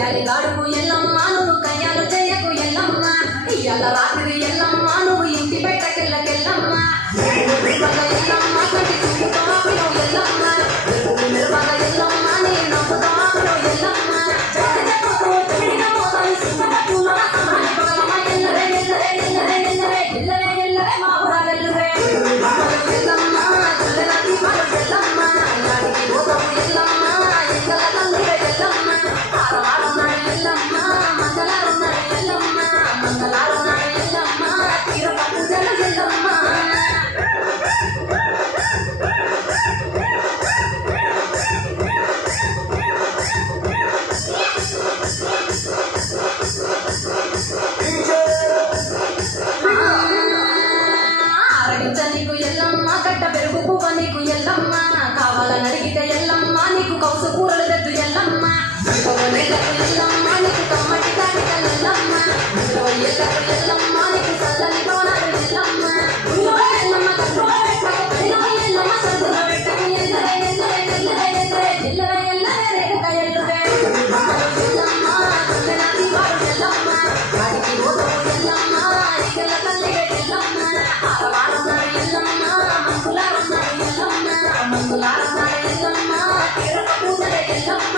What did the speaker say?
కయ్యాలిగాడుకు ఎల్లమ్మ నువ్వు కయ్యాలు చేయకు ఎల్లమ్మ ఇయ్యాల రాత్రి ఎల్లమ్మ నువ్వు ఇంటి బయటకెళ్ళకెళ్ళమ్మ ఎల్లమ్మ కంటి చూపుతావు ఎల్లమ్మ మెరుపగ ఎల్లమ్మ నీ నవ్వుతావు ఎల్లమ్మ ఎల్లరే మా ఊరాలెల్లరే ఎల్లమ్మ చల్లనది వాళ్ళు ఎల్లమ్మ యాడికి పోతావు ఎల్లమ్మ ఎల్లల తండ్రి ఎల్లమ్మ ఆరవాడున్నాడు ఎల్లమ్మ మంగళారున్నాడు ఎల్లమ్మ మంగళారున్నాడు ఎల్లమ్మ తీరపట్టు జల ఎల్లమ్మ నీకు ఎల్లమ్మ కట్ట పెరుగు పువ్వ నీకు ఎల్లమ్మ కావాలని అడిగితే ఎల్లమ్మ నీకు కౌసు కూరలు తెద్దు ఎల్లమ్మ ఎల్లమ్మ నీకు కమ్మటి కాడికలు ఎల్లమ్మ ఎల్లమ్మ నీకు చల్లని కోనాలు ఎల్లమ్మ ఎల్లమ్మ ఎల్లమ్మ చదువులో పెట్టకు ఎల్లమ్మ చల్లనది వాడు ఎల్లమ్మ వాడికి పోతావు ఎల్లమ్మ ఇగల తల్లి ఎల్లమ్మ ఆరవాడున్నాడు ఎల్లమ్మ మంగులారున్నాడు ఎల్లమ్మ మంగులారున్నాడు ఎల్లమ్మ తీరక పూజల ఎల్లమ్మ